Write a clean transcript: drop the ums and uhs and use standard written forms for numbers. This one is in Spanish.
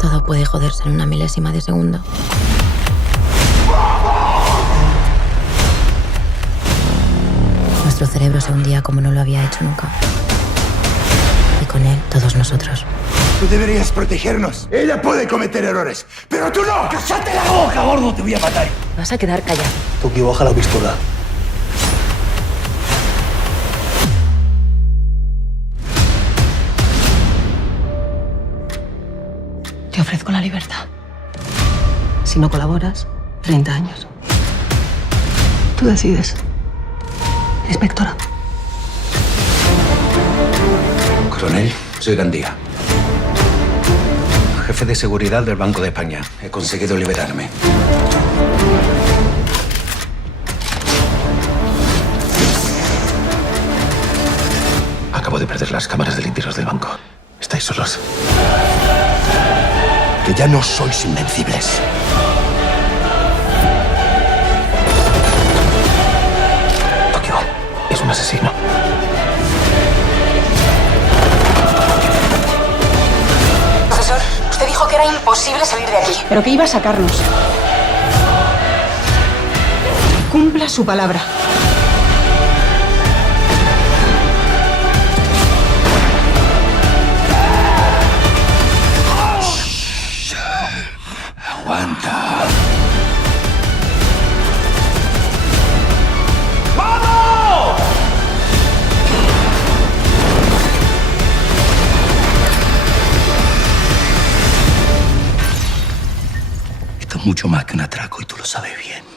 Todo puede joderse en una milésima de segundo. Nuestro cerebro se hundía como no lo había hecho nunca. Y con él, todos nosotros. Tú deberías protegernos. Ella puede cometer errores, pero tú no. ¡Cállate la boca, gordo! Te voy a matar. Vas a quedar callado. Toki, baja la pistola. Te ofrezco la libertad. Si no colaboras, 30 años. Tú decides. Inspectora. Coronel, soy Gandía. Jefe de seguridad del Banco de España. He conseguido liberarme. Acabo de perder las cámaras de limpios del banco. Estáis solos. Que ya no sois invencibles. Tokio es un asesino. Profesor, usted dijo que era imposible salir de aquí. Pero que iba a sacarnos. Cumpla su palabra. Aguanta. Esto es mucho más que un atraco y tú lo sabes bien.